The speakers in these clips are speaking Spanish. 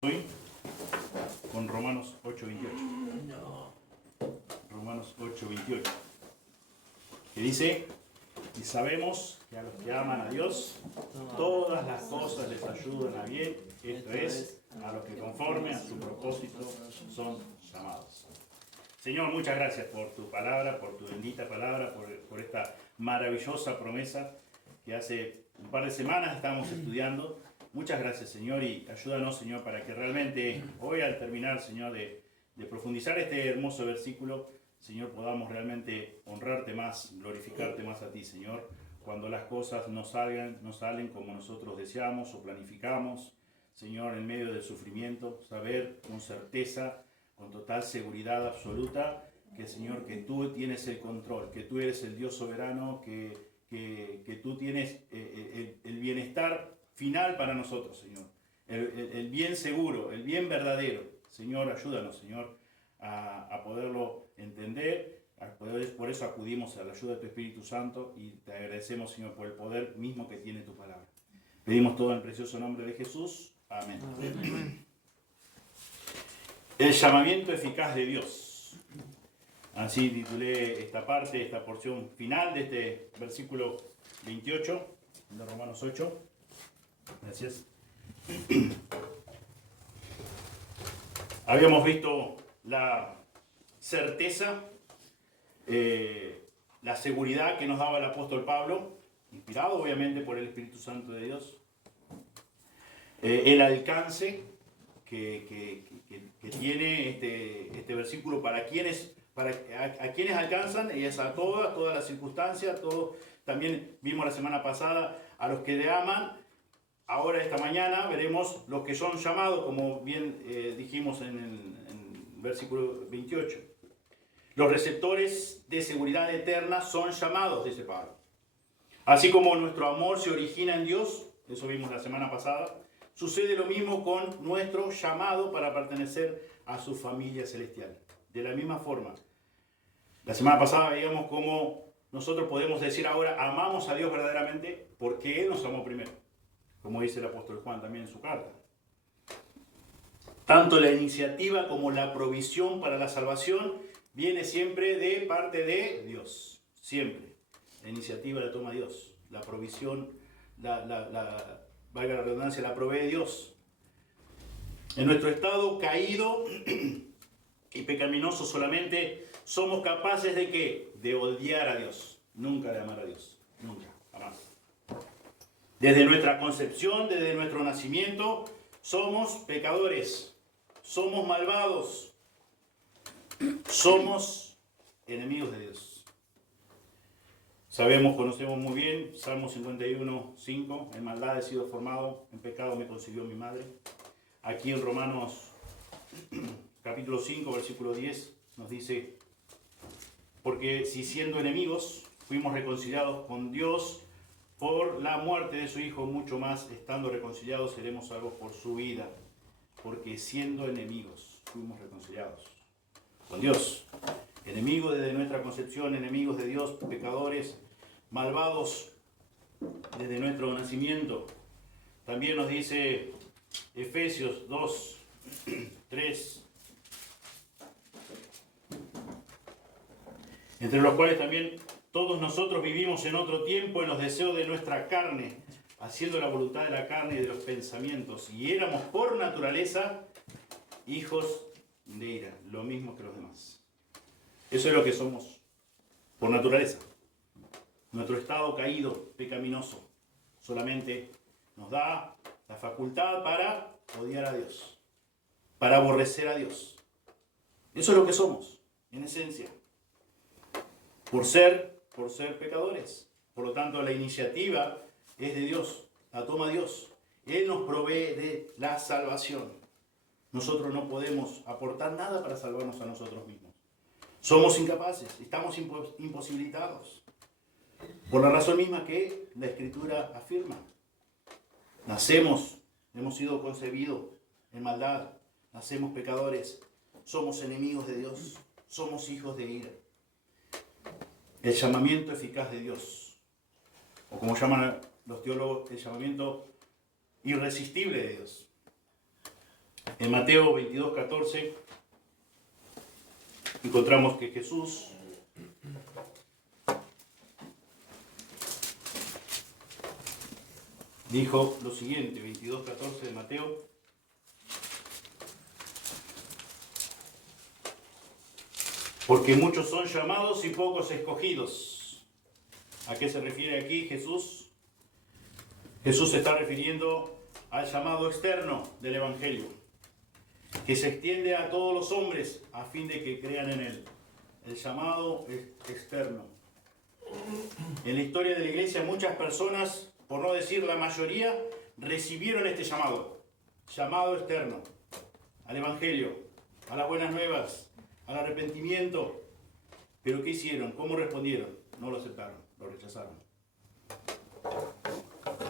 Hoy con Romanos 8:28. Romanos 8:28. Que dice, y sabemos que a los que aman a Dios, todas las cosas les ayudan a bien, esto es, a los que conforme a su propósito son llamados. Señor, muchas gracias por tu palabra, por tu bendita palabra, por esta maravillosa promesa que hace un par de semanas estamos estudiando. Muchas gracias, Señor, y ayúdanos, Señor, para que realmente hoy al terminar, Señor, de profundizar este hermoso versículo, Señor, podamos realmente honrarte más, glorificarte más a ti, Señor, cuando las cosas no salen como nosotros deseamos o planificamos, Señor, en medio del sufrimiento, saber con certeza, con total seguridad absoluta, que, Señor, que tú tienes el control, que tú eres el Dios soberano, que tú tienes el bienestar final para nosotros, Señor. El bien seguro, el bien verdadero. Señor, ayúdanos, Señor, a poderlo entender. Por eso acudimos a la ayuda de tu Espíritu Santo y te agradecemos, Señor, por el poder mismo que tiene tu palabra. Pedimos todo en el precioso nombre de Jesús. Amén. Amén. El llamamiento eficaz de Dios. Así titulé esta parte, esta porción final de este versículo 28 de Romanos 8. Gracias. Habíamos visto la certeza, la seguridad que nos daba el apóstol Pablo, inspirado obviamente por el Espíritu Santo de Dios, el alcance que tiene este versículo a quienes alcanzan, y es a todas las circunstancias, todo. También vimos la semana pasada a los que le aman. Ahora, esta mañana, veremos los que son llamados, como bien dijimos en el versículo 28. Los receptores de seguridad eterna son llamados, dice Pablo. Así como nuestro amor se origina en Dios, eso vimos la semana pasada, sucede lo mismo con nuestro llamado para pertenecer a su familia celestial. De la misma forma, la semana pasada veíamos cómo nosotros podemos decir ahora, amamos a Dios verdaderamente porque Él nos amó primero. Como dice el apóstol Juan también en su carta. Tanto la iniciativa como la provisión para la salvación viene siempre de parte de Dios. Siempre. La iniciativa la toma Dios. La provisión, valga la redundancia, la provee Dios. En nuestro estado caído y pecaminoso solamente somos capaces de ¿qué? De odiar a Dios. Nunca de amar a Dios. Nunca. Jamás. Desde nuestra concepción, desde nuestro nacimiento, somos pecadores, somos malvados, somos enemigos de Dios. Conocemos muy bien, Salmo 51:5, en maldad he sido formado, en pecado me concibió mi madre. Aquí en Romanos capítulo 5, versículo 10, nos dice, porque si siendo enemigos fuimos reconciliados con Dios, por la muerte de su Hijo, mucho más, estando reconciliados, seremos salvos por su vida. Porque siendo enemigos, fuimos reconciliados con Dios. Enemigos desde nuestra concepción, enemigos de Dios, pecadores, malvados desde nuestro nacimiento. También nos dice Efesios 2:3. Entre los cuales también todos nosotros vivimos en otro tiempo en los deseos de nuestra carne, haciendo la voluntad de la carne y de los pensamientos. Y éramos por naturaleza hijos de ira, lo mismo que los demás. Eso es lo que somos por naturaleza. Nuestro estado caído, pecaminoso, solamente nos da la facultad para odiar a Dios, para aborrecer a Dios. Eso es lo que somos, en esencia. Por ser pecadores. Por lo tanto, la iniciativa es de Dios, la toma Dios. Él nos provee de la salvación. Nosotros no podemos aportar nada para salvarnos a nosotros mismos. Somos incapaces, estamos imposibilitados. Por la razón misma que la Escritura afirma. Hemos sido concebidos en maldad, nacemos pecadores, somos enemigos de Dios, somos hijos de ira. El llamamiento eficaz de Dios, o como llaman los teólogos, el llamamiento irresistible de Dios. En Mateo 22:14 encontramos que Jesús dijo lo siguiente, 22:14 de Mateo: porque muchos son llamados y pocos escogidos. ¿A qué se refiere aquí Jesús? Jesús se está refiriendo al llamado externo del Evangelio, que se extiende a todos los hombres a fin de que crean en él. El llamado externo. En la historia de la iglesia muchas personas, por no decir la mayoría, recibieron este llamado externo, al Evangelio, a las buenas nuevas, al arrepentimiento. Pero ¿qué hicieron? ¿Cómo respondieron? No lo aceptaron, lo rechazaron.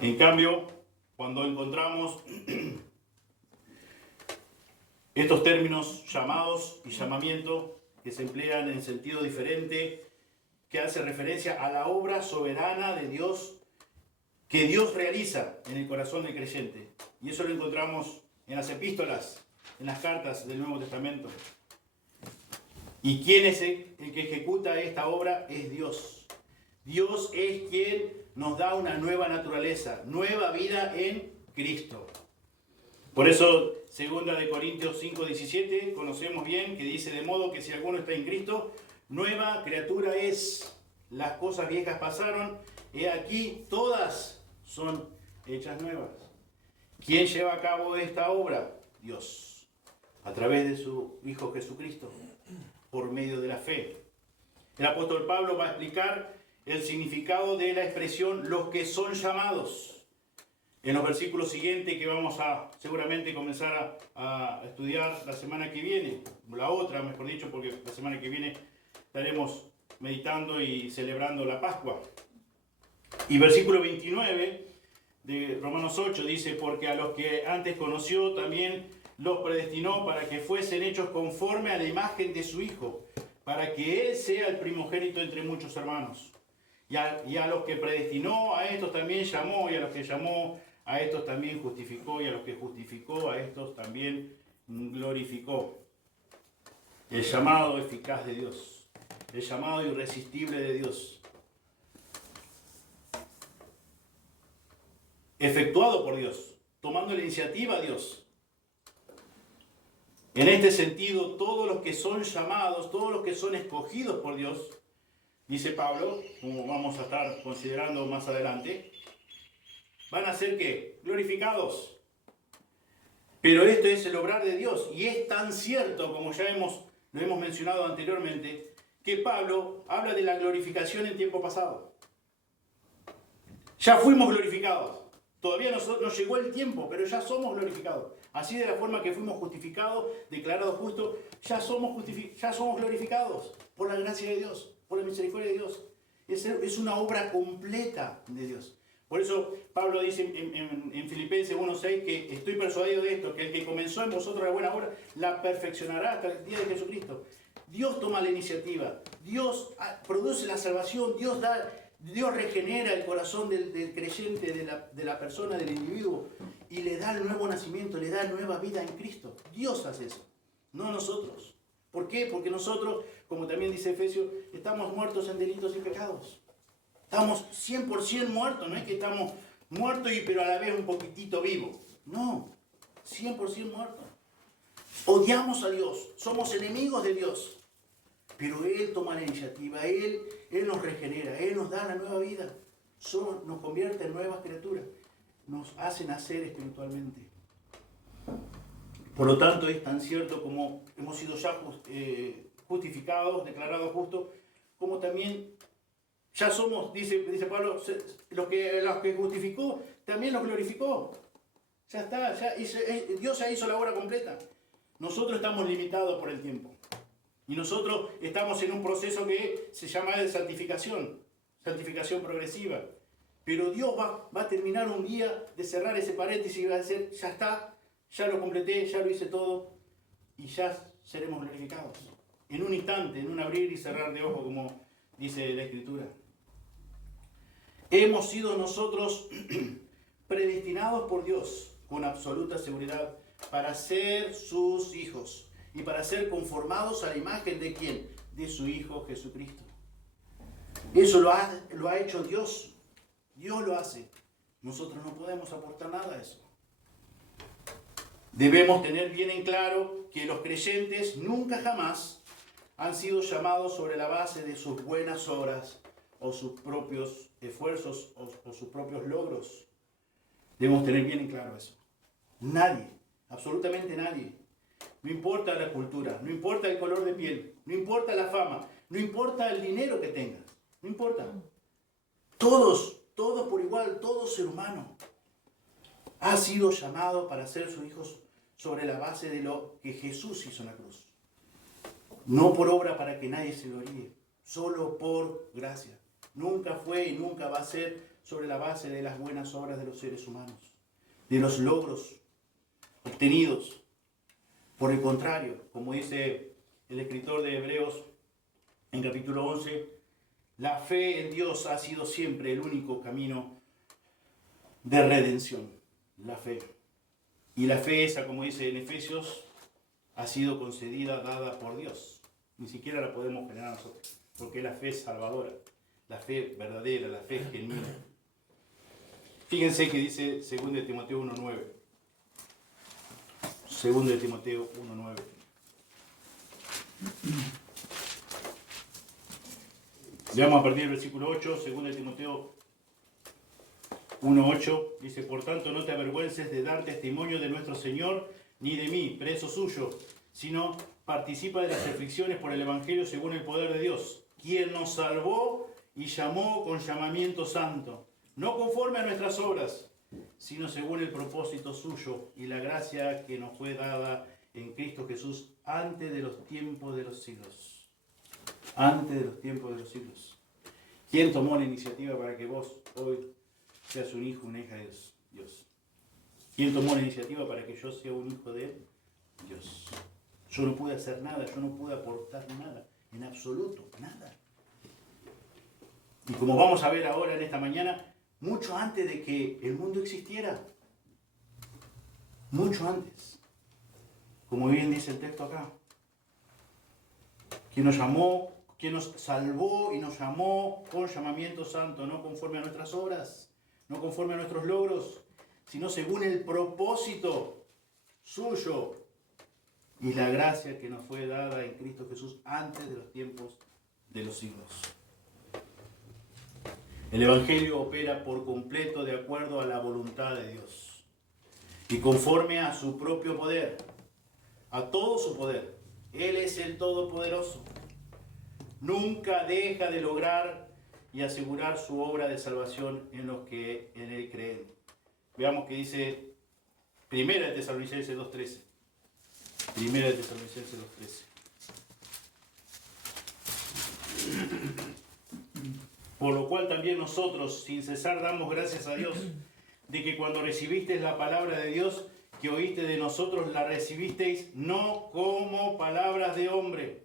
En cambio, cuando encontramos estos términos llamados y llamamiento, que se emplean en sentido diferente, que hace referencia a la obra soberana de Dios, que Dios realiza en el corazón del creyente. Y eso lo encontramos en las epístolas, en las cartas del Nuevo Testamento. ¿Y quién es el que ejecuta esta obra? Es Dios. Dios es quien nos da una nueva naturaleza, nueva vida en Cristo. Por eso, 2 Corintios 5:17, conocemos bien que dice: de modo que si alguno está en Cristo, nueva criatura es. Las cosas viejas pasaron, he aquí todas son hechas nuevas. ¿Quién lleva a cabo esta obra? Dios, a través de su Hijo Jesucristo, por medio de la fe. El apóstol Pablo va a explicar el significado de la expresión los que son llamados en los versículos siguientes, que vamos a seguramente comenzar a estudiar la semana que viene, la otra mejor dicho, porque la semana que viene estaremos meditando y celebrando la Pascua. Y versículo 29 de Romanos 8 dice: porque a los que antes conoció también los predestinó para que fuesen hechos conforme a la imagen de su Hijo, para que Él sea el primogénito entre muchos hermanos. Y a los que predestinó, a estos también llamó, y a los que llamó, a estos también justificó, y a los que justificó, a estos también glorificó. El llamado eficaz de Dios, el llamado irresistible de Dios, efectuado por Dios, tomando la iniciativa a Dios. En este sentido, todos los que son llamados, todos los que son escogidos por Dios, dice Pablo, como vamos a estar considerando más adelante, van a ser ¿qué? Glorificados. Pero esto es el obrar de Dios, y es tan cierto, como ya lo hemos mencionado anteriormente, que Pablo habla de la glorificación en tiempo pasado. Ya fuimos glorificados. Todavía no llegó el tiempo, pero ya somos glorificados. Así, de la forma que fuimos justificados, declarados justos, ya somos glorificados por la gracia de Dios, por la misericordia de Dios. Es una obra completa de Dios. Por eso Pablo dice en Filipenses 1:6 que estoy persuadido de esto, que el que comenzó en vosotros la buena obra, la perfeccionará hasta el día de Jesucristo. Dios toma la iniciativa, Dios produce la salvación, Dios regenera el corazón del creyente, de la persona, del individuo, y le da el nuevo nacimiento, le da nueva vida en Cristo. Dios hace eso, no nosotros. ¿Por qué? Porque nosotros, como también dice Efesios, estamos muertos en delitos y pecados. Estamos 100% muertos, no es que estamos muertos pero a la vez un poquitito vivos. No, 100% muertos. Odiamos a Dios, somos enemigos de Dios. Pero Él toma la iniciativa, Él nos regenera, Él nos da la nueva vida. Nos convierte en nuevas criaturas, nos hace nacer espiritualmente. Por lo tanto, es tan cierto como hemos sido ya justificados, declarados justos, como también ya somos, dice Pablo, los que justificó, también los glorificó. Ya está, Dios ya hizo la obra completa. Nosotros estamos limitados por el tiempo. Y nosotros estamos en un proceso que se llama de santificación progresiva. Pero Dios va a terminar un día de cerrar ese paréntesis y va a decir: ya está, ya lo completé, ya lo hice todo, y ya seremos glorificados. En un instante, en un abrir y cerrar de ojos, como dice la Escritura. Hemos sido nosotros predestinados por Dios con absoluta seguridad para ser sus hijos y para ser conformados a la imagen de ¿quién? De su Hijo Jesucristo. Eso lo ha hecho Dios. Dios lo hace. Nosotros no podemos aportar nada a eso. Debemos tener bien en claro que los creyentes nunca jamás han sido llamados sobre la base de sus buenas obras o sus propios esfuerzos o sus propios logros. Debemos tener bien en claro eso. Nadie, absolutamente nadie. No importa la cultura, no importa el color de piel, no importa la fama, no importa el dinero que tengas, no importa. Todos por igual, todo ser humano ha sido llamado para ser sus hijos sobre la base de lo que Jesús hizo en la cruz. No por obra para que nadie se gloríe, solo por gracia. Nunca fue y nunca va a ser sobre la base de las buenas obras de los seres humanos, de los logros obtenidos. Por el contrario, como dice el escritor de Hebreos en capítulo 11, la fe en Dios ha sido siempre el único camino de redención. La fe. Y la fe esa, como dice en Efesios, ha sido concedida, dada por Dios. Ni siquiera la podemos generar nosotros, porque la fe es salvadora, la fe verdadera, la fe genuina. Fíjense que dice 2 Timoteo 1:9. 2 Timoteo 1:9. Leamos a partir del versículo 8, 2 Timoteo 1:8. Dice: por tanto, no te avergüences de dar testimonio de nuestro Señor, ni de mí, preso suyo, sino participa de las aflicciones por el Evangelio según el poder de Dios, quien nos salvó y llamó con llamamiento santo, no conforme a nuestras obras, sino según el propósito suyo y la gracia que nos fue dada en Cristo Jesús antes de los tiempos de los siglos. Antes de los tiempos de los siglos. ¿Quién tomó la iniciativa para que vos hoy seas un hijo, una hija de Dios? ¿Quién tomó la iniciativa para que yo sea un hijo de Dios? Yo no pude hacer nada, yo no pude aportar nada, en absoluto, nada. Y como vamos a ver ahora en esta mañana, mucho antes de que el mundo existiera, mucho antes, como bien dice el texto acá, quien nos llamó, quien nos salvó y nos llamó con llamamiento santo, no conforme a nuestras obras, no conforme a nuestros logros, sino según el propósito suyo y la gracia que nos fue dada en Cristo Jesús antes de los tiempos de los siglos. El Evangelio opera por completo de acuerdo a la voluntad de Dios y conforme a su propio poder, a todo su poder. Él es el Todopoderoso. Nunca deja de lograr y asegurar su obra de salvación en los que en Él creen. Veamos que dice 1 Tesalonicenses 2:13. 1 Tesalonicenses 2:13. Por lo cual también nosotros, sin cesar, damos gracias a Dios, de que cuando recibisteis la palabra de Dios, que oíste de nosotros, la recibisteis no como palabras de hombre,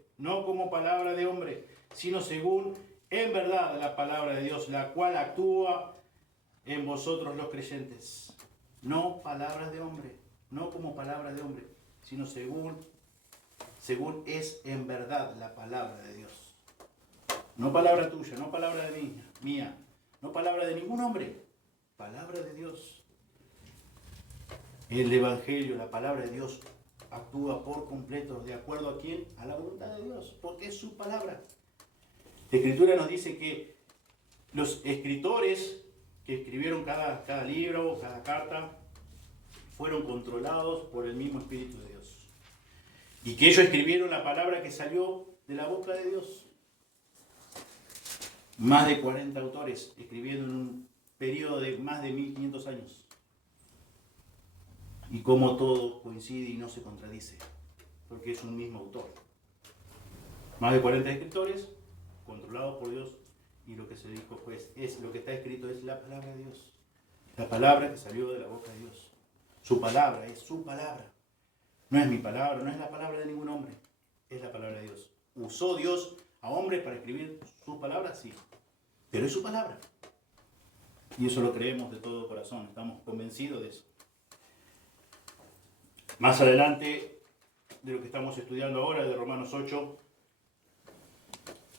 sino según en verdad la palabra de Dios, la cual actúa en vosotros los creyentes. No palabras de hombre, no como palabras de hombre, sino según es en verdad la palabra de Dios. No palabra tuya, no palabra de mía, no palabra de ningún hombre, palabra de Dios. El Evangelio, la palabra de Dios, actúa por completo, ¿de acuerdo a quién? A la voluntad de Dios, porque es su palabra. La Escritura nos dice que los escritores que escribieron cada libro, cada carta, fueron controlados por el mismo Espíritu de Dios. Y que ellos escribieron la palabra que salió de la boca de Dios. Más de 40 autores escribiendo en un periodo de más de 1500 años. Y como todo coincide y no se contradice, porque es un mismo autor. Más de 40 escritores, controlados por Dios, y lo que se dijo pues es lo que está escrito, es la palabra de Dios. La palabra que salió de la boca de Dios. Su palabra es su palabra. No es mi palabra, no es la palabra de ningún hombre, es la palabra de Dios. ¿Usó Dios a hombres para escribir sus palabras? Sí, pero es su palabra. Y eso lo creemos de todo corazón, estamos convencidos de eso. Más adelante de lo que estamos estudiando ahora, de Romanos 8,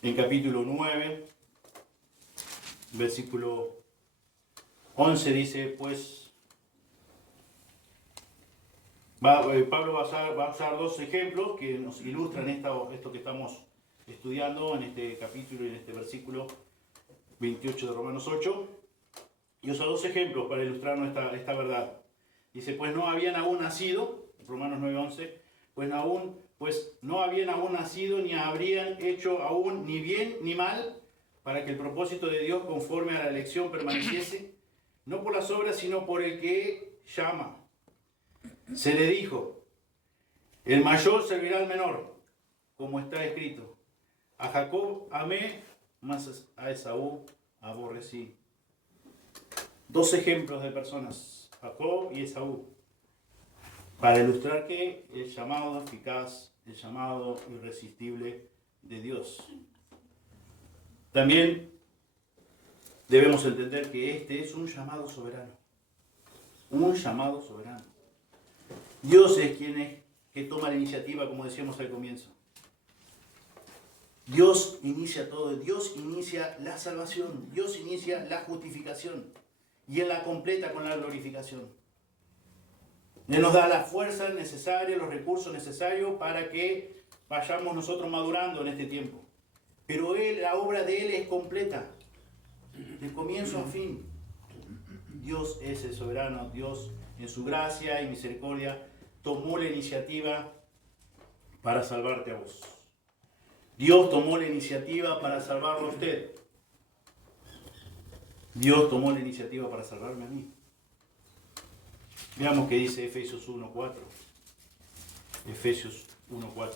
en capítulo 9, versículo 11 dice, pues, Pablo va a usar dos ejemplos que nos ilustran esto que estamos estudiando en este capítulo y en este versículo 28 de Romanos 8, y usa dos ejemplos para ilustrarnos esta verdad. Dice, pues no habían aún nacido, Romanos 9:11, pues no habían aún nacido ni habrían hecho aún ni bien ni mal para que el propósito de Dios conforme a la elección permaneciese, no por las obras sino por el que llama. Se le dijo, el mayor servirá al menor, como está escrito, a Jacob amé, mas a Esaú aborrecí. Dos ejemplos de personas, Jacob y Esaú, para ilustrar que el llamado eficaz, el llamado irresistible de Dios. También debemos entender que este es un llamado soberano. Un llamado soberano. Dios es que toma la iniciativa, como decíamos al comienzo. Dios inicia todo, Dios inicia la salvación, Dios inicia la justificación y Él la completa con la glorificación. Él nos da la fuerza necesaria, los recursos necesarios para que vayamos nosotros madurando en este tiempo. Pero la obra de Él es completa, de comienzo a fin. Dios es el soberano, Dios en su gracia y misericordia tomó la iniciativa para salvarte a vos. Dios tomó la iniciativa para salvarlo a usted. Dios tomó la iniciativa para salvarme a mí. Veamos qué dice Efesios 1:4. Efesios 1:4.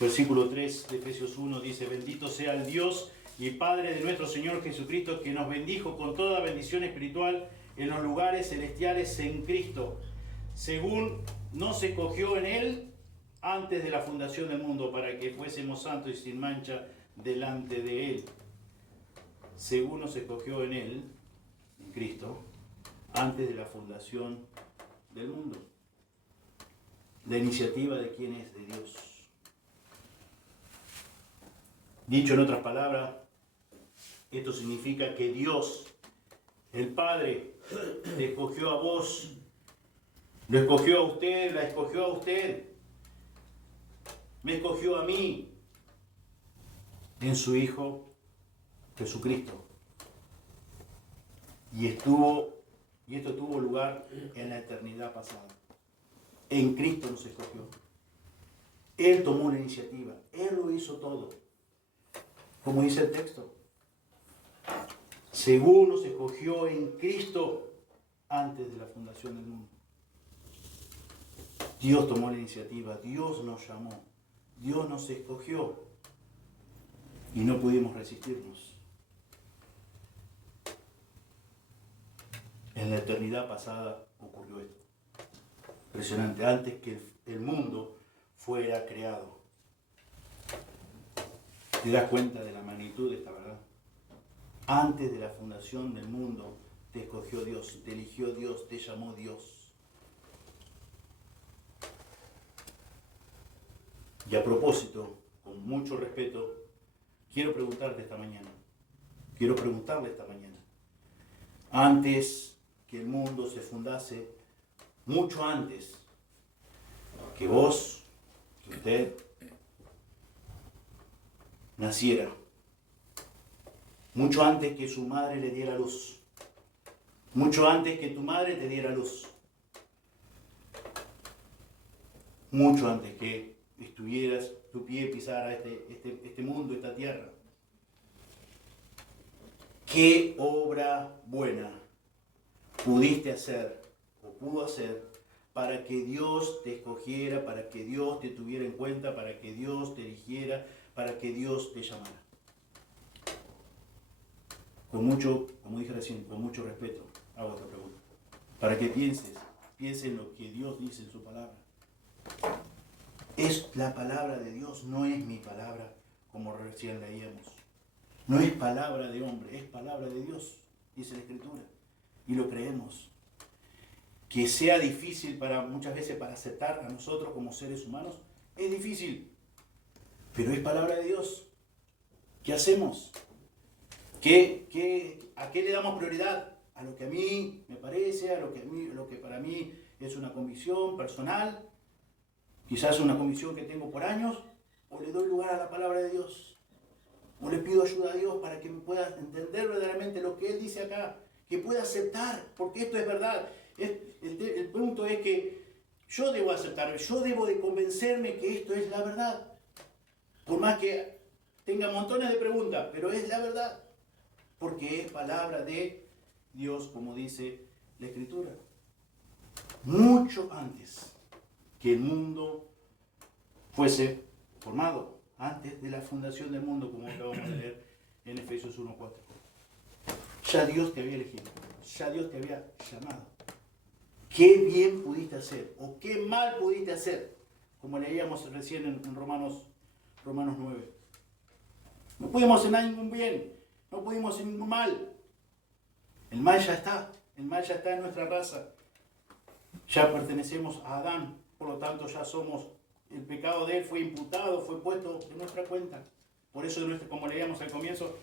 Versículo 3 de Efesios 1 dice, bendito sea el Dios y Padre de nuestro Señor Jesucristo, que nos bendijo con toda bendición espiritual en los lugares celestiales en Cristo, según nos escogió en Él antes de la fundación del mundo, para que fuésemos santos y sin mancha delante de Él. Según nos escogió en Él, en Cristo, antes de la fundación del mundo. La iniciativa de quién es, de Dios. Dicho en otras palabras, esto significa que Dios, el Padre, te escogió a vos, lo escogió a usted, la escogió a usted, me escogió a mí en su Hijo Jesucristo. Y esto tuvo lugar en la eternidad pasada. En Cristo nos escogió. Él tomó la iniciativa, Él lo hizo todo. Como dice el texto, según nos escogió en Cristo antes de la fundación del mundo. Dios tomó la iniciativa, Dios nos llamó, Dios nos escogió y no pudimos resistirnos. En la eternidad pasada ocurrió esto. Impresionante, antes que el mundo fuera creado. ¿Te das cuenta de la magnitud de esta verdad? Antes de la fundación del mundo te escogió Dios, te eligió Dios, te llamó Dios. Y a propósito, con mucho respeto, quiero preguntarle esta mañana, antes que el mundo se fundase, mucho antes que vos, que usted naciera, mucho antes que su madre le diera luz, mucho antes que tu madre te diera luz, mucho antes que tu pie pisara este mundo, esta tierra. ¿Qué obra buena pudiste hacer o pudo hacer para que Dios te escogiera, para que Dios te tuviera en cuenta, para que Dios te eligiera, para que Dios te llamara? Con mucho, como dije recién, con mucho respeto, hago esta pregunta. Para que piense en lo que Dios dice en su palabra. Es la palabra de Dios, no es mi palabra, como recién leíamos. No es palabra de hombre, es palabra de Dios, dice la Escritura. y lo creemos. Que sea difícil muchas veces para aceptar a nosotros como seres humanos, es difícil, pero es palabra de Dios. ¿Qué hacemos? ¿A qué le damos prioridad? ¿A lo que a mí me parece? ¿A lo que para mí es una convicción personal? Quizás una convicción que tengo por años. ¿O le doy lugar a la palabra de Dios? ¿O le pido ayuda a Dios para que me pueda entender verdaderamente lo que Él dice acá? Que pueda aceptar, porque esto es verdad. El punto es que yo debo aceptar, yo debo de convencerme que esto es la verdad. Por más que tenga montones de preguntas, pero es la verdad. Porque es palabra de Dios, como dice la Escritura. Mucho antes que el mundo fuese formado, antes de la fundación del mundo, como acabamos de leer en Efesios 1:4. Ya Dios te había elegido, ya Dios te había llamado. ¿Qué bien pudiste hacer o qué mal pudiste hacer? Como leíamos recién en Romanos 9. No pudimos hacer ningún bien, no pudimos hacer ningún mal. El mal ya está en nuestra raza. Ya pertenecemos a Adán, por lo tanto ya somos, el pecado de él fue imputado, fue puesto en nuestra cuenta. Por eso, como leíamos al comienzo,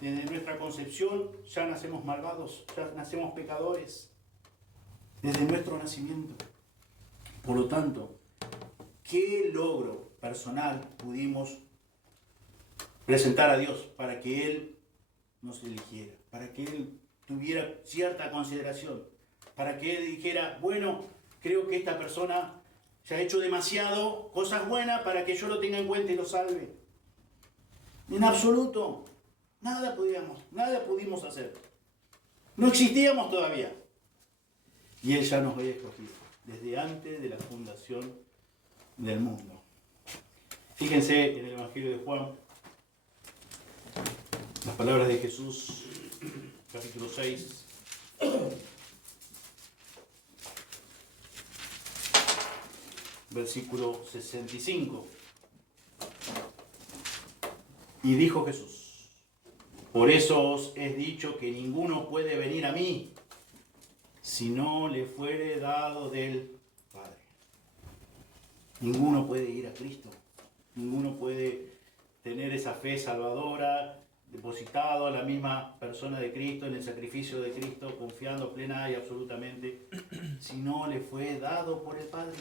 desde nuestra concepción ya nacemos malvados, ya nacemos pecadores, desde nuestro nacimiento. Por lo tanto, ¿qué logro personal pudimos presentar a Dios para que Él nos eligiera, para que Él tuviera cierta consideración, para que Él dijera, bueno, creo que esta persona se ha hecho demasiado cosas buenas para que yo lo tenga en cuenta y lo salve? En absoluto, nada pudimos hacer. No existíamos todavía. Y Él ya nos había escogido, desde antes de la fundación del mundo. Fíjense en el Evangelio de Juan, las palabras de Jesús, capítulo 6. Versículo 65. Y dijo Jesús: por eso os he dicho que ninguno puede venir a mí si no le fuere dado del Padre. Ninguno puede ir a Cristo. Ninguno puede tener esa fe salvadora, depositado a la misma persona de Cristo, en el sacrificio de Cristo, confiando plena y absolutamente, si no le fue dado por el Padre.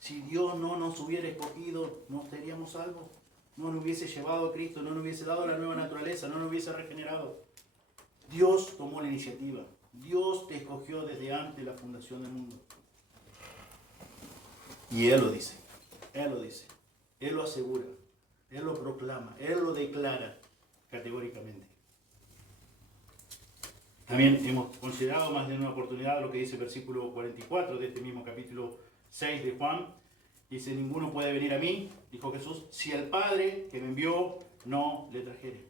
Si Dios no nos hubiera escogido, no estaríamos salvos. No nos hubiese llevado a Cristo, no nos hubiese dado la nueva naturaleza, no nos hubiese regenerado. Dios tomó la iniciativa. Dios te escogió desde antes de la fundación del mundo. Y Él lo dice. Él lo dice. Él lo asegura. Él lo proclama. Él lo declara categóricamente. También hemos considerado más de una oportunidad lo que dice el versículo 44 de este mismo capítulo 6 de Juan. Dice: ninguno puede venir a mí, dijo Jesús, si el Padre que me envió no le trajere.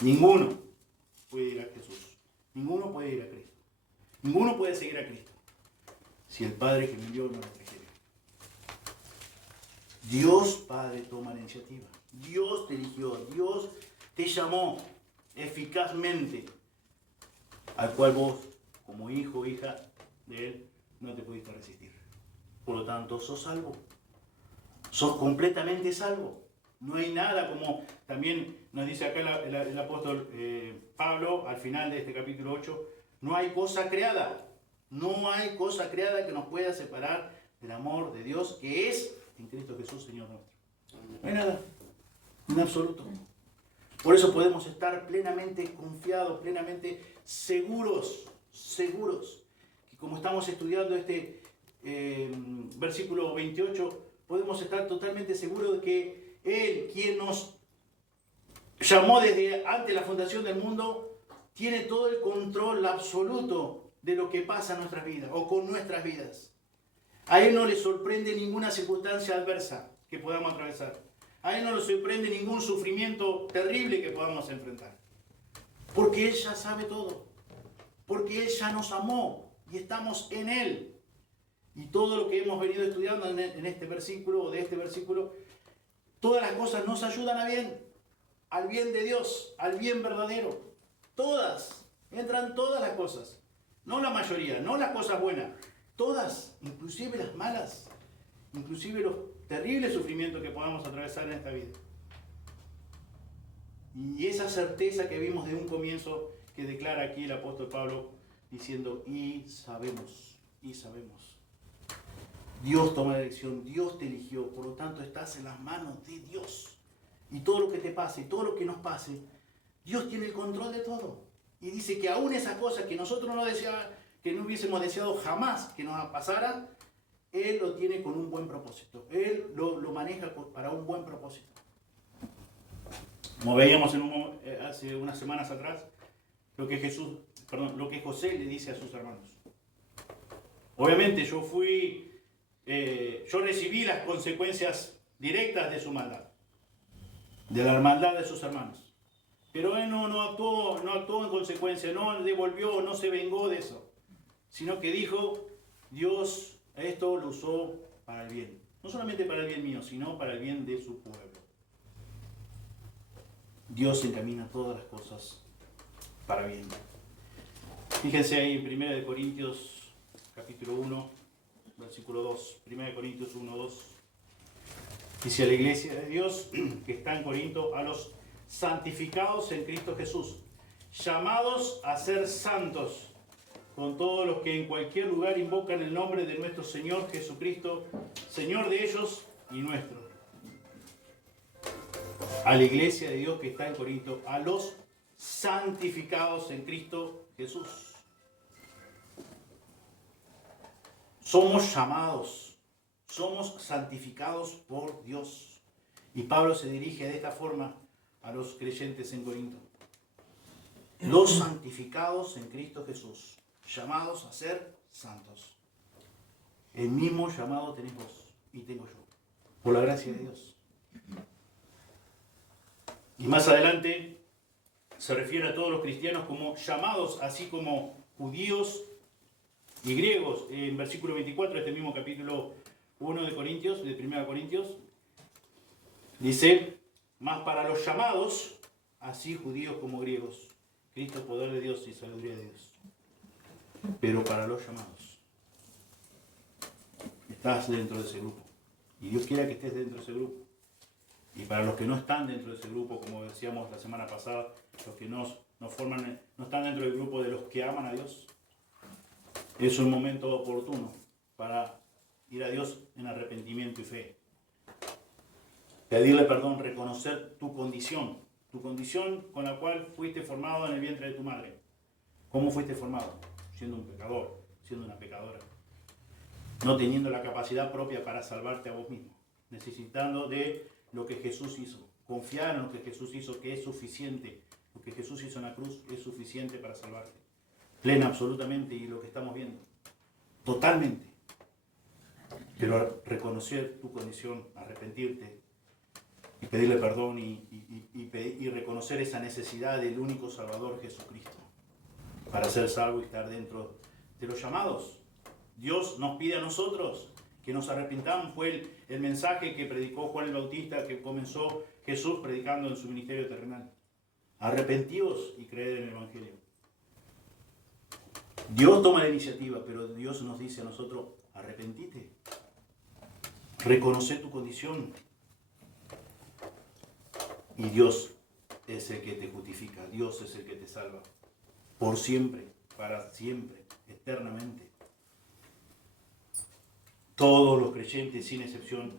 Ninguno puede ir a Jesús. Ninguno puede ir a Cristo. Ninguno puede seguir a Cristo si el Padre que me envió no le trajere. Dios Padre toma la iniciativa. Dios te eligió. Dios te llamó eficazmente, al cual vos, como hijo o hija de Él, no te pudiste resistir. Por lo tanto, sos salvo. Sos completamente salvo. No hay nada, como también nos dice acá el apóstol Pablo, al final de este capítulo 8, no hay cosa creada. No hay cosa creada que nos pueda separar del amor de Dios, que es en Cristo Jesús, Señor nuestro. No hay nada, en absoluto. Por eso podemos estar plenamente confiados, plenamente seguros, que como estamos estudiando este versículo 28, podemos estar totalmente seguros de que Él, quien nos llamó desde antes de la fundación del mundo, tiene todo el control absoluto de lo que pasa en nuestras vidas o con nuestras vidas. A Él no le sorprende ninguna circunstancia adversa que podamos atravesar. A Él no le sorprende ningún sufrimiento terrible que podamos enfrentar. Porque Él ya sabe todo. Porque Él ya nos amó y estamos en Él. Y todo lo que hemos venido estudiando en este versículo o de este versículo, todas las cosas nos ayudan a bien, al bien de Dios, al bien verdadero. Todas. Entran todas las cosas. No la mayoría, no las cosas buenas. Todas, inclusive las malas. Inclusive los terribles sufrimientos que podamos atravesar en esta vida. Y esa certeza que vimos de un comienzo que declara aquí el apóstol Pablo diciendo, y sabemos. Dios toma la elección, Dios te eligió, por lo tanto estás en las manos de Dios. Y todo lo que te pase, todo lo que nos pase, Dios tiene el control de todo. Y dice que aún esas cosas que nosotros que no hubiésemos deseado jamás que nos pasara, Él lo tiene con un buen propósito. Él lo maneja para un buen propósito. Como veíamos hace unas semanas atrás, lo que José le dice a sus hermanos. Obviamente yo recibí las consecuencias directas de su maldad, de la maldad de sus hermanos. Pero él no actuó en consecuencia, no devolvió, no se vengó de eso, sino que dijo, Dios esto lo usó para el bien. No solamente para el bien mío, sino para el bien de su pueblo. Dios encamina todas las cosas para bien. Fíjense ahí en 1 Corintios capítulo 1, versículo 2. 1 Corintios 1, 2. Dice a la iglesia de Dios que está en Corinto, a los santificados en Cristo Jesús, llamados a ser santos, con todos los que en cualquier lugar invocan el nombre de nuestro Señor Jesucristo, Señor de ellos y nuestro. A la iglesia de Dios que está en Corinto, a los santificados en Cristo Jesús. Somos llamados, somos santificados por Dios. Y Pablo se dirige de esta forma a los creyentes en Corinto. Los santificados en Cristo Jesús, llamados a ser santos. El mismo llamado tenés vos y tengo yo, por la gracia de Dios. Y más adelante se refiere a todos los cristianos como llamados, así como judíos y griegos. En versículo 24 de este mismo capítulo 1 de 1 Corintios, dice, mas para los llamados, así judíos como griegos, Cristo poder de Dios y sabiduría de Dios. Pero para los llamados, estás dentro de ese grupo. Y Dios quiera que estés dentro de ese grupo. Y para los que no están dentro de ese grupo, como decíamos la semana pasada, los que no están dentro del grupo de los que aman a Dios, es un momento oportuno para ir a Dios en arrepentimiento y fe. Pedirle perdón, reconocer tu condición con la cual fuiste formado en el vientre de tu madre. ¿Cómo fuiste formado? Siendo un pecador, siendo una pecadora. No teniendo la capacidad propia para salvarte a vos mismo. Necesitando de lo que Jesús hizo. Confiar en lo que Jesús hizo, que es suficiente. Lo que Jesús hizo en la cruz es suficiente para salvarte. Plena, absolutamente, y lo que estamos viendo. Totalmente. Pero reconocer tu condición, arrepentirte, y pedirle perdón y reconocer esa necesidad del único Salvador Jesucristo para ser salvo y estar dentro de los llamados. Dios nos pide a nosotros que nos arrepintamos. Fue el mensaje que predicó Juan el Bautista, que comenzó Jesús predicando en su ministerio terrenal. Arrepentíos y creed en el Evangelio. Dios toma la iniciativa, pero Dios nos dice a nosotros, arrepentite. Reconoce tu condición. Y Dios es el que te justifica, Dios es el que te salva. Por siempre, para siempre, eternamente. Todos los creyentes, sin excepción,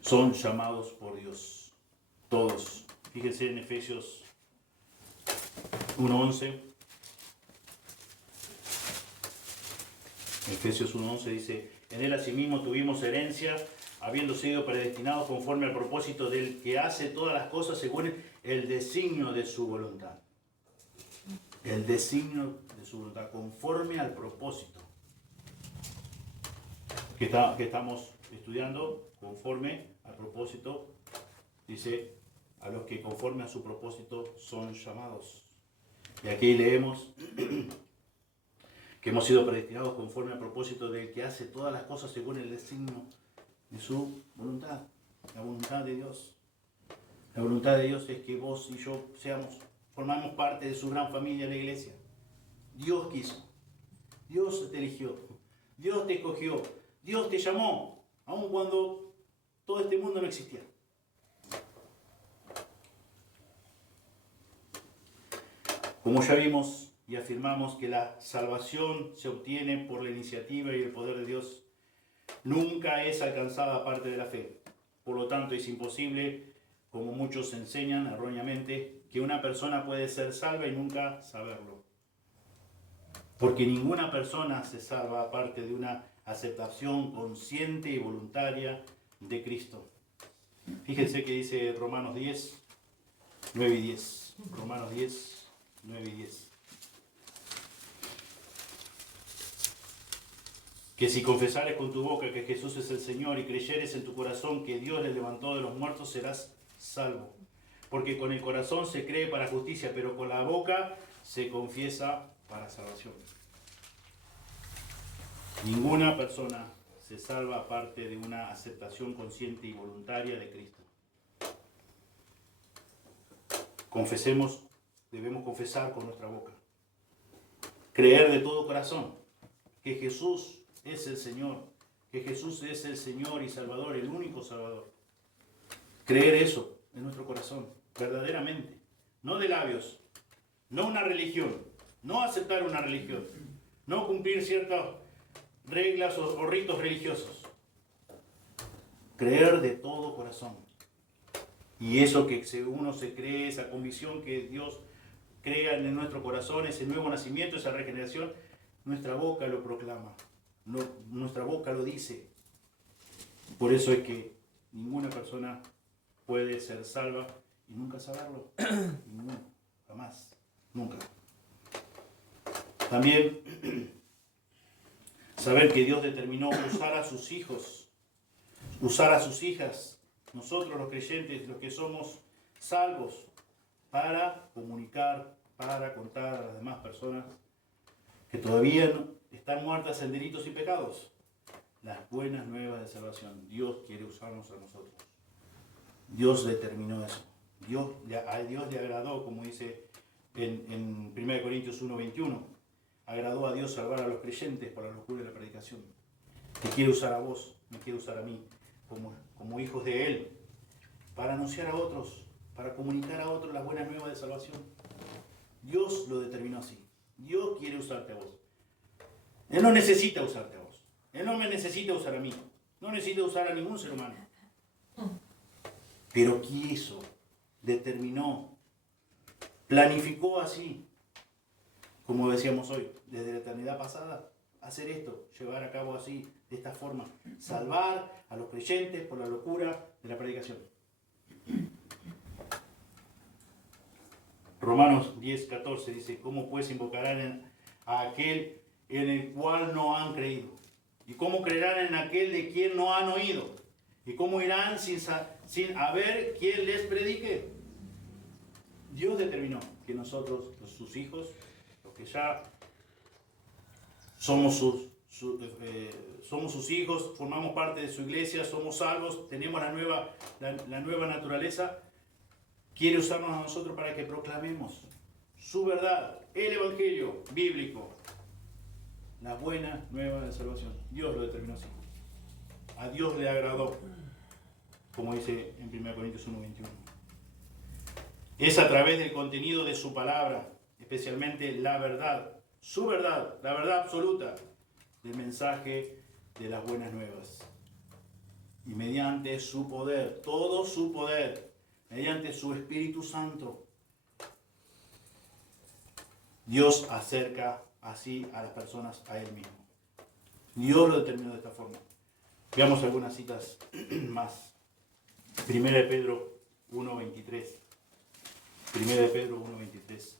son llamados por Dios. Todos. Fíjense en Efesios 1:11. Efesios 1:11 dice, en él asimismo tuvimos herencia, habiendo sido predestinados conforme al propósito del que hace todas las cosas según el designio de su voluntad. El designio de su voluntad, conforme al propósito que estamos estudiando, conforme al propósito, dice, a los que conforme a su propósito son llamados. Y aquí leemos que hemos sido predestinados conforme al propósito del que hace todas las cosas según el designio de su voluntad, la voluntad de Dios. La voluntad de Dios es que vos y yo formamos parte de su gran familia, la iglesia. Dios quiso. Dios te eligió. Dios te escogió. Dios te llamó, aun cuando todo este mundo no existía. Como ya vimos y afirmamos que la salvación se obtiene por la iniciativa y el poder de Dios, nunca es alcanzada aparte de la fe. Por lo tanto, es imposible, como muchos enseñan erróneamente, que una persona puede ser salva y nunca saberlo. Porque ninguna persona se salva aparte de una aceptación consciente y voluntaria de Cristo. Fíjense que dice Romanos 10, 9 y 10. Romanos 10, 9 y 10. Que si confesares con tu boca que Jesús es el Señor y creyeres en tu corazón que Dios le levantó de los muertos, serás salvo. Porque con el corazón se cree para justicia, pero con la boca se confiesa para salvación. Ninguna persona se salva aparte de una aceptación consciente y voluntaria de Cristo. Debemos confesar con nuestra boca. Creer de todo corazón que Jesús es el Señor, que Jesús es el Señor y Salvador, el único Salvador. Creer eso en nuestro corazón, verdaderamente, no de labios, no una religión, no aceptar una religión, no cumplir ciertas reglas o ritos religiosos. Creer de todo corazón. Y eso que uno se cree, esa convicción que Dios crea en nuestro corazón, ese nuevo nacimiento, esa regeneración, nuestra boca lo proclama, nuestra boca lo dice. Por eso es que ninguna persona puede ser salva y nunca saberlo. Ninguno, jamás, nunca. También saber que Dios determinó usar a sus hijos, usar a sus hijas, nosotros los creyentes, los que somos salvos, para comunicar, para contar a las demás personas que todavía están muertas en delitos y pecados, las buenas nuevas de salvación. Dios quiere usarnos a nosotros. Dios determinó eso. A Dios le agradó, como dice en 1 Corintios 1:21, agradó a Dios salvar a los creyentes por la locura de la predicación. Te quiere usar a vos, me quiere usar a mí, como hijos de Él, para anunciar a otros, para comunicar a otros las buenas nuevas de salvación. Dios lo determinó así. Dios quiere usarte a vos. Él no necesita usarte a vos. Él no me necesita usar a mí. No necesita usar a ningún ser humano. Pero quiso, determinó, planificó así, como decíamos hoy, desde la eternidad pasada, hacer esto, llevar a cabo así, de esta forma, salvar a los creyentes por la locura de la predicación. Romanos 10:14 dice, ¿cómo pues invocarán a aquel en el cual no han creído? ¿Y cómo creerán en aquel de quien no han oído? ¿Y cómo irán sin haber quien les predique? Dios determinó que nosotros, sus hijos, los que ya somos sus hijos, formamos parte de su iglesia, somos salvos, tenemos la nueva naturaleza, quiere usarnos a nosotros para que proclamemos su verdad, el evangelio bíblico, la buena nueva de salvación. Dios lo determinó así. A Dios le agradó, como dice en 1 Corintios 1:21. Es a través del contenido de su palabra, especialmente la verdad, su verdad, la verdad absoluta del mensaje de las buenas nuevas. Y mediante su poder, todo su poder, mediante su Espíritu Santo, Dios acerca así a las personas a Él mismo. Dios lo determinó de esta forma. Veamos algunas citas más. 1 Pedro 1:23. 1 Pedro 1:23.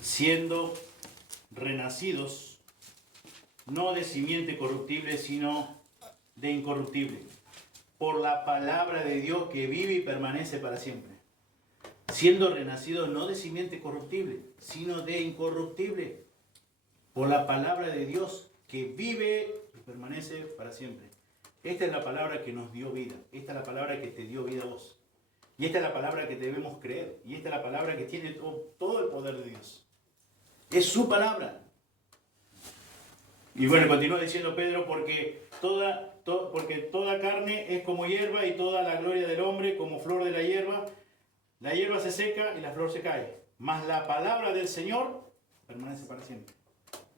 Siendo renacidos, no de simiente corruptible, sino de incorruptible, por la palabra de Dios que vive y permanece para siempre. Siendo renacidos no de simiente corruptible, sino de incorruptible, por la palabra de Dios que vive y permanece para siempre. Esta es la palabra que nos dio vida. Esta es la palabra que te dio vida a vos. Y esta es la palabra que debemos creer. Y esta es la palabra que tiene todo el poder de Dios. Es su palabra. Y bueno, continúa diciendo Pedro, porque toda carne es como hierba y toda la gloria del hombre como flor de la hierba. La hierba se seca y la flor se cae. Mas la palabra del Señor permanece para siempre.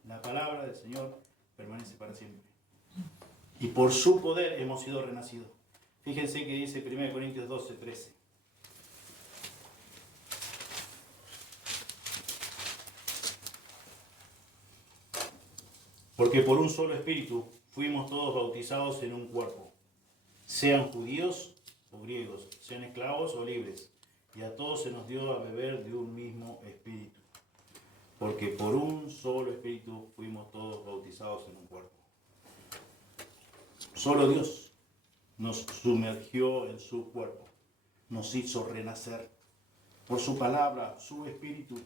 La palabra del Señor permanece para siempre. Y por su poder hemos sido renacidos. Fíjense que dice 1 Corintios 12, 13. Porque por un solo espíritu fuimos todos bautizados en un cuerpo, sean judíos o griegos, sean esclavos o libres, y a todos se nos dio a beber de un mismo espíritu. Porque por un solo espíritu fuimos todos bautizados en un cuerpo. Solo Dios nos sumergió en su cuerpo, nos hizo renacer por su palabra, su espíritu.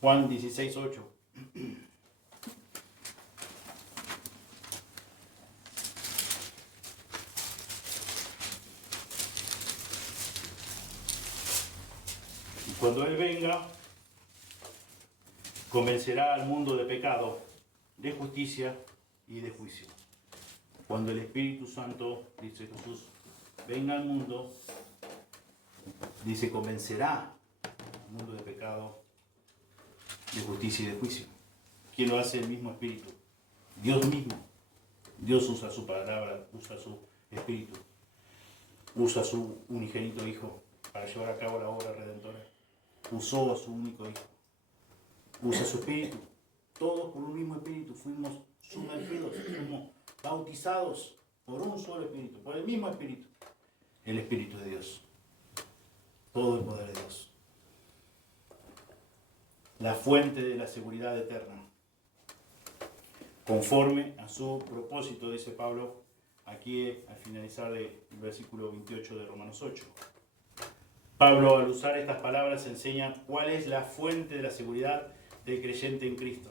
Juan 16, 8. Y cuando Él venga, convencerá al mundo de pecado, de justicia y de juicio. Cuando el Espíritu Santo, dice Jesús, venga al mundo, dice, convencerá al mundo de pecado, de justicia y de juicio. ¿Quién lo hace? El mismo Espíritu. Dios mismo. Dios usa su palabra, usa su Espíritu, usa su unigénito Hijo para llevar a cabo la obra redentora. Usó a su único Hijo. Usa su Espíritu. Todos por un mismo Espíritu fuimos sumergidos, fuimos bautizados por un solo Espíritu, por el mismo Espíritu. El Espíritu de Dios. Todo el poder de Dios. La fuente de la seguridad eterna, conforme a su propósito, dice Pablo, aquí al finalizar del versículo 28 de Romanos 8. Pablo, al usar estas palabras, enseña cuál es la fuente de la seguridad del creyente en Cristo.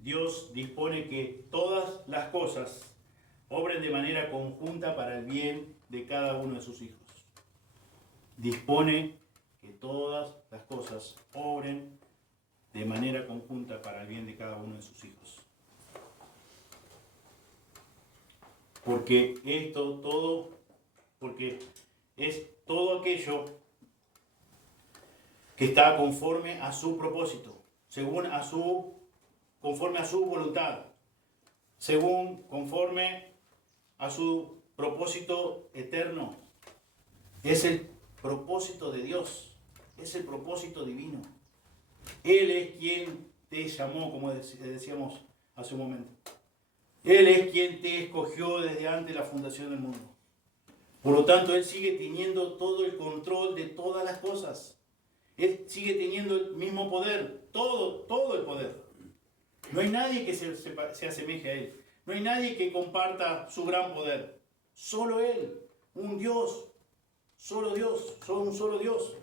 Dios dispone que todas las cosas obren de manera conjunta para el bien de cada uno de sus hijos. Dispone que todas las cosas obren de manera conjunta para el bien de cada uno de sus hijos. Porque es todo aquello que está conforme a su propósito, conforme a su voluntad, conforme a su propósito eterno. Es el propósito de Dios, es el propósito divino. Él es quien te llamó, como decíamos hace un momento. Él es quien te escogió desde antes de la fundación del mundo. Por lo tanto, Él sigue teniendo todo el control de todas las cosas. Él sigue teniendo el mismo poder, todo el poder. No hay nadie que se asemeje a Él. No hay nadie que comparta su gran poder. Solo Él, un Dios, un solo Dios.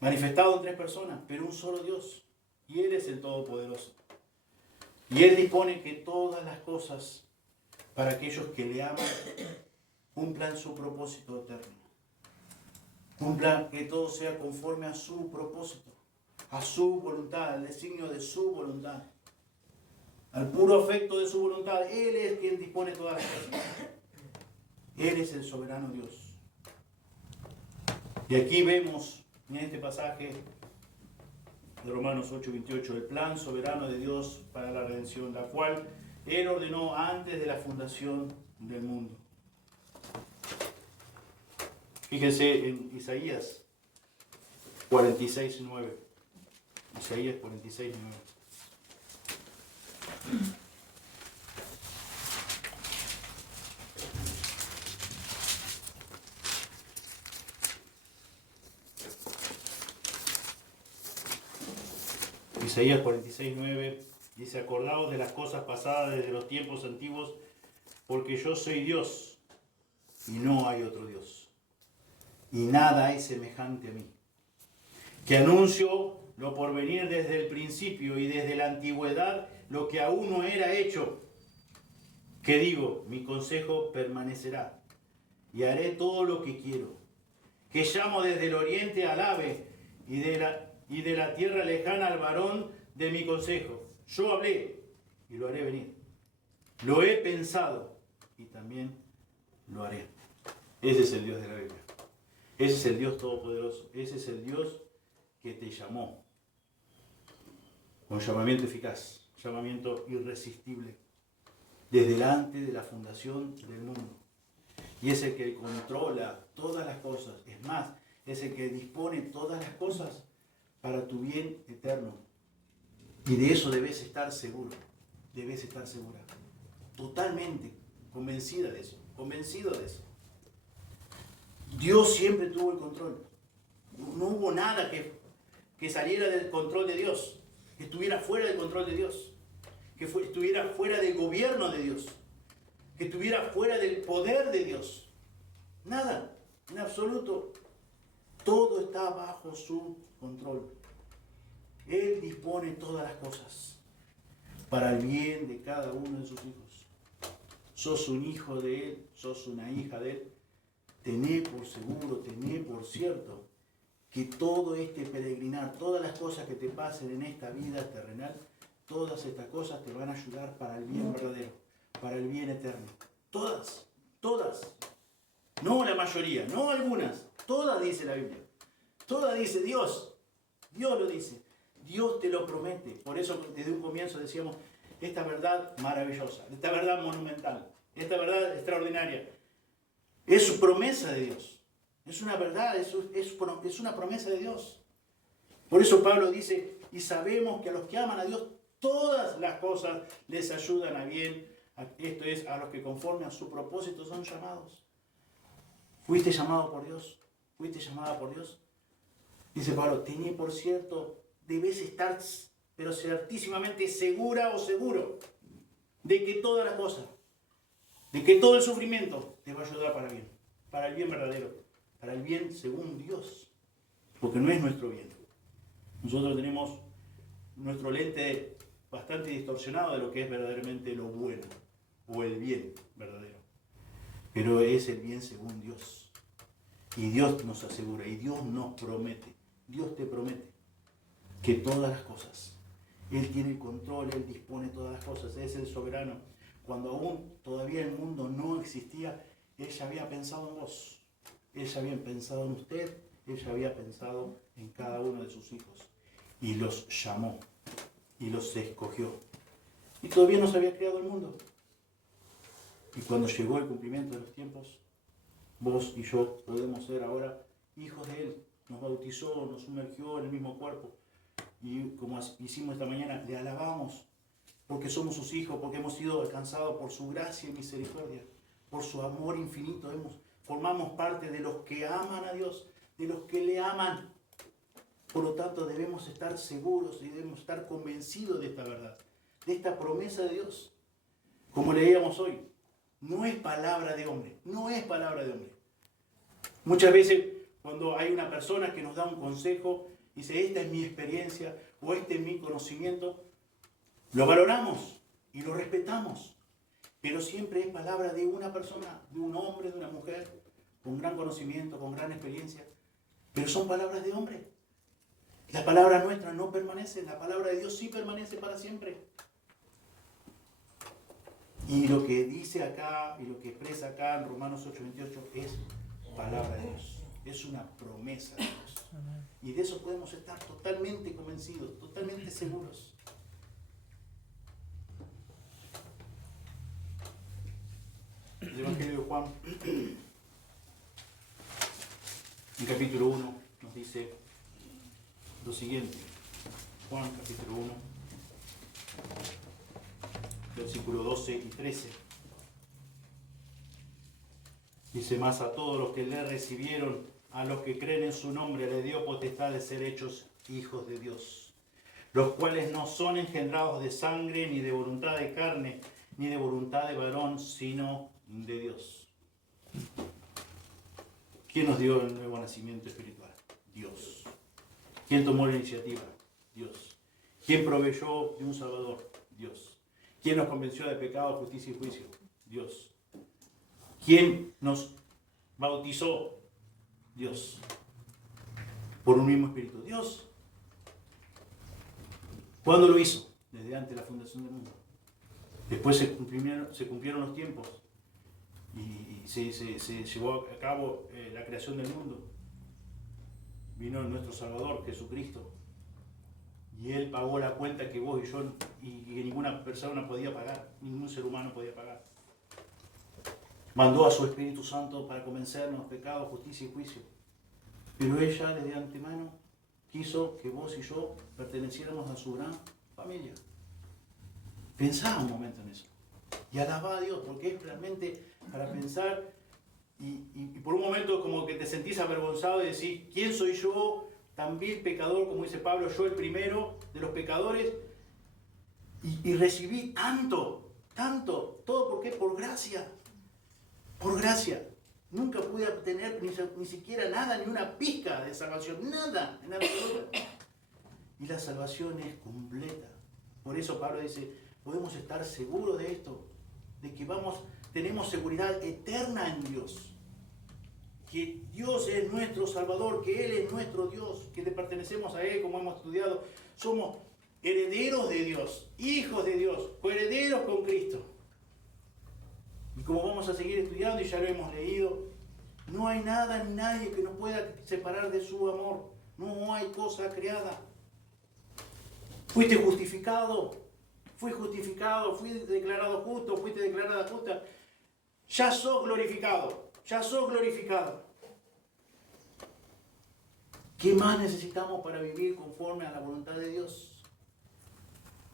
Manifestado en tres personas, pero un solo Dios. Y Él es el Todopoderoso. Y Él dispone que todas las cosas, para aquellos que le aman, cumplan su propósito eterno. Cumplan que todo sea conforme a su propósito, a su voluntad, al designio de su voluntad, al puro afecto de su voluntad. Él es quien dispone todas las cosas. Él es el soberano Dios. Y aquí vemos en este pasaje de Romanos 8:28, el plan soberano de Dios para la redención, la cual Él ordenó antes de la fundación del mundo. Fíjense en Isaías 46:9. Isaías 46:9. Isaías 46:9 dice: acordaos de las cosas pasadas desde los tiempos antiguos, porque yo soy Dios y no hay otro Dios, y nada hay semejante a mí, que anuncio lo por venir desde el principio y desde la antigüedad lo que aún no era hecho, ¿Qué digo? Mi consejo permanecerá y haré todo lo que quiero. Que llamo desde el oriente al ave y de la tierra lejana al varón de mi consejo. Yo hablé y lo haré venir. Lo he pensado y también lo haré. Ese es el Dios de la Biblia. Ese es el Dios todopoderoso. Ese es el Dios que te llamó. Con llamamiento eficaz, llamamiento irresistible. Desde antes de la fundación del mundo. Y es el que controla todas las cosas. Es más, es el que dispone todas las cosas para tu bien eterno. Y de eso debes estar seguro. Debes estar segura. Totalmente convencida de eso. Convencido de eso. Dios siempre tuvo el control. No hubo nada que saliera del control de Dios. Que estuviera fuera del control de Dios. Que estuviera fuera del gobierno de Dios. Que estuviera fuera del poder de Dios. Nada, en absoluto. Todo está bajo su control. Él dispone todas las cosas para el bien de cada uno de sus hijos. Sos un hijo de Él, sos una hija de Él. Tené por seguro, tené por cierto que todo este peregrinar, todas las cosas que te pasen en esta vida terrenal, todas estas cosas te van a ayudar para el bien verdadero, para el bien eterno. Todas, todas. No la mayoría, no algunas. Todas dice la Biblia. Todas dice Dios. Dios lo dice. Dios te lo promete. Por eso desde un comienzo decíamos, esta verdad maravillosa, esta verdad monumental, esta verdad extraordinaria. Es su promesa de Dios. Es una verdad, es una promesa de Dios. Por eso Pablo dice, y sabemos que a los que aman a Dios, todas las cosas les ayudan a bien. Esto es, a los que conforme a su propósito son llamados. ¿Fuiste llamado por Dios? ¿Fuiste llamada por Dios? Dice Pablo, tened por cierto, debes estar, pero certísimamente segura o seguro, de que todas las cosas, de que todo el sufrimiento te va a ayudar para el bien verdadero, para el bien según Dios, porque no es nuestro bien. Nosotros tenemos nuestro lente bastante distorsionado de lo que es verdaderamente lo bueno, o el bien verdadero. Pero es el bien según Dios. Y Dios nos asegura, y Dios nos promete, Dios te promete que todas las cosas, Él tiene el control, Él dispone todas las cosas, es el soberano. Cuando aún todavía el mundo no existía, Él ya había pensado en vos, Él ya había pensado en usted, Él ya había pensado en cada uno de sus hijos. Y los llamó, y los escogió. Y todavía no se había creado el mundo. Y cuando llegó el cumplimiento de los tiempos, vos y yo podemos ser ahora hijos de Él. Nos bautizó, nos sumergió en el mismo cuerpo. Y como hicimos esta mañana, le alabamos porque somos sus hijos, porque hemos sido alcanzados por su gracia y misericordia, por su amor infinito. Formamos parte de los que aman a Dios, de los que le aman. Por lo tanto, debemos estar seguros y debemos estar convencidos de esta verdad, de esta promesa de Dios. Como leíamos hoy, no es palabra de hombre, no es palabra de hombre. Muchas veces cuando hay una persona que nos da un consejo, dice, esta es mi experiencia o este es mi conocimiento, lo valoramos y lo respetamos. Pero siempre es palabra de una persona, de un hombre, de una mujer, con gran conocimiento, con gran experiencia. Pero son palabras de hombre. La palabra nuestra no permanece, la palabra de Dios sí permanece para siempre. Y lo que dice acá y lo que expresa acá en Romanos 8:28 es palabra de Dios. Es una promesa de Dios. Y de eso podemos estar totalmente convencidos, totalmente seguros. El Evangelio de Juan, en capítulo 1, nos dice lo siguiente. Juan, capítulo 1, versículos 12 y 13. Dice, más a todos los que le recibieron, a los que creen en su nombre, le dio potestad de ser hechos hijos de Dios, los cuales no son engendrados de sangre, ni de voluntad de carne, ni de voluntad de varón, sino de Dios. ¿Quién nos dio el nuevo nacimiento espiritual? Dios. ¿Quién tomó la iniciativa? Dios. ¿Quién proveyó de un Salvador? Dios. ¿Quién nos convenció de pecado, justicia y juicio? Dios. ¿Quién nos bautizó? Dios. Por un mismo espíritu. Dios. ¿Cuándo lo hizo? Desde antes de la fundación del mundo. Después se cumplieron los tiempos y se llevó a cabo la creación del mundo. Vino nuestro Salvador, Jesucristo, y Él pagó la cuenta que vos y yo y que ninguna persona podía pagar, ningún ser humano podía pagar. Mandó a su Espíritu Santo para convencernos de pecado, justicia y juicio. Pero ella desde antemano quiso que vos y yo perteneciéramos a su gran familia. Pensá un momento en eso. Y alabá a Dios, porque es realmente para pensar y por un momento como que te sentís avergonzado y decís, ¿quién soy yo? Tan vil pecador, como dice Pablo, yo el primero de los pecadores. Y recibí tanto, ¿todo por qué? Por gracia. Por gracia. Nunca pude obtener ni siquiera nada, ni una pizca de salvación. Nada, en absoluto. Y la salvación es completa. Por eso Pablo dice, podemos estar seguros de esto, de que tenemos seguridad eterna en Dios. Que Dios es nuestro Salvador, que Él es nuestro Dios, que le pertenecemos a Él, como hemos estudiado. Somos herederos de Dios, hijos de Dios, coherederos con Cristo. Y como vamos a seguir estudiando y ya lo hemos leído, no hay nada ni nadie que nos pueda separar de su amor. No hay cosa creada. Fuiste justificado, fui declarado justo, fuiste declarada justa. Ya sos glorificado. ¿Qué más necesitamos para vivir conforme a la voluntad de Dios?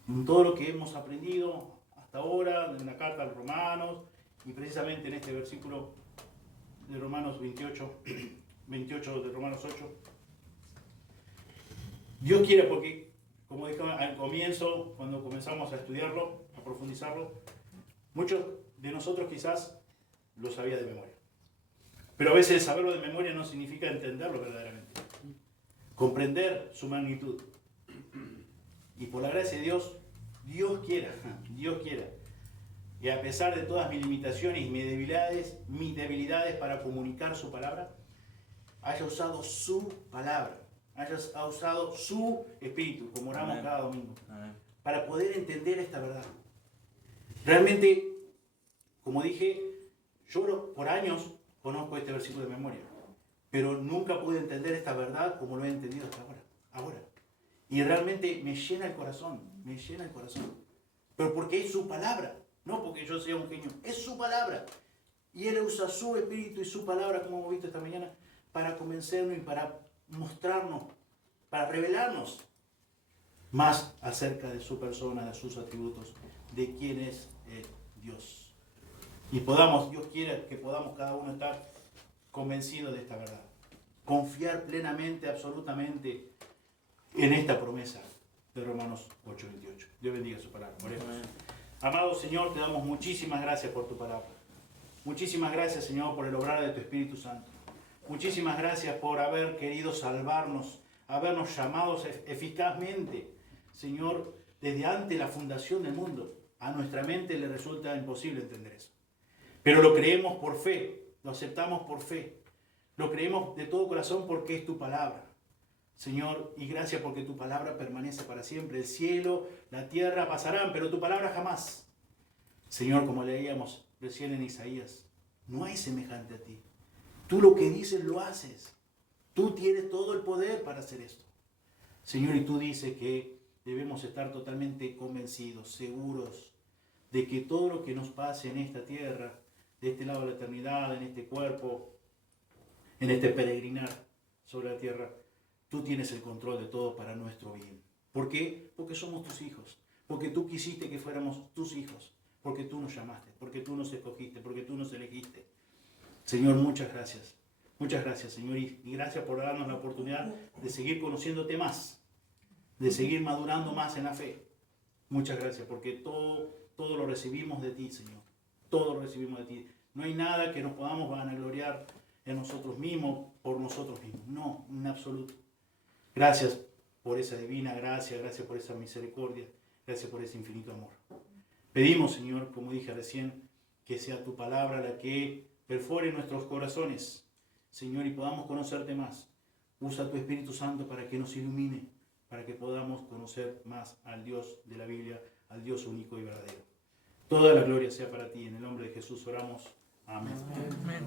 En todo lo que hemos aprendido hasta ahora, en la carta a los Romanos, y precisamente en este versículo de Romanos 28 de Romanos 8. Dios quiere, porque, como dije al comienzo, cuando comenzamos a estudiarlo, a profundizarlo, muchos de nosotros quizás lo sabía de memoria. Pero a veces saberlo de memoria no significa entenderlo verdaderamente. Comprender su magnitud. Y por la gracia de Dios, Dios quiera. Y a pesar de todas mis limitaciones y mis debilidades para comunicar su palabra, haya usado su palabra, haya usado su espíritu, como oramos cada domingo, para poder entender esta verdad. Realmente, como dije, yo por años conozco este versículo de memoria, pero nunca pude entender esta verdad como lo he entendido hasta ahora. Y realmente me llena el corazón. Pero porque es su palabra, no porque yo sea un genio, es su palabra. Y Él usa su espíritu y su palabra, como hemos visto esta mañana, para convencernos y para mostrarnos, para revelarnos más acerca de su persona, de sus atributos, de quién es Dios. Y Dios quiera que podamos cada uno estar convencidos de esta verdad. Confiar plenamente, absolutamente, en esta promesa de Romanos 8:28. Dios bendiga su palabra. Oremos. Amado Señor, te damos muchísimas gracias por tu palabra. Muchísimas gracias, Señor, por el obrar de tu Espíritu Santo. Muchísimas gracias por haber querido salvarnos, habernos llamados eficazmente, Señor, desde antes de la fundación del mundo. A nuestra mente le resulta imposible entender eso. Pero lo creemos por fe, lo aceptamos por fe. Lo creemos de todo corazón porque es tu palabra. Señor, y gracias porque tu palabra permanece para siempre. El cielo, la tierra pasarán, pero tu palabra jamás. Señor, como leíamos recién en Isaías, no hay semejante a ti. Tú lo que dices lo haces. Tú tienes todo el poder para hacer esto. Señor, y tú dices que debemos estar totalmente convencidos, seguros, de que todo lo que nos pase en esta tierra, de este lado de la eternidad, en este cuerpo, en este peregrinar sobre la tierra, tú tienes el control de todo para nuestro bien. ¿Por qué? Porque somos tus hijos. Porque tú quisiste que fuéramos tus hijos. Porque tú nos llamaste. Porque tú nos escogiste. Porque tú nos elegiste. Señor, muchas gracias. Muchas gracias, Señor. Y gracias por darnos la oportunidad de seguir conociéndote más. De seguir madurando más en la fe. Muchas gracias. Porque todo lo recibimos de ti, Señor. Todo lo recibimos de ti. No hay nada que nos podamos vanagloriar en nosotros mismos, por nosotros mismos. No, en absoluto. Gracias por esa divina gracia, gracias por esa misericordia, gracias por ese infinito amor. Pedimos, Señor, como dije recién, que sea tu palabra la que perfore nuestros corazones, Señor, y podamos conocerte más. Usa tu Espíritu Santo para que nos ilumine, para que podamos conocer más al Dios de la Biblia, al Dios único y verdadero. Toda la gloria sea para ti. En el nombre de Jesús oramos. Amén. Amén.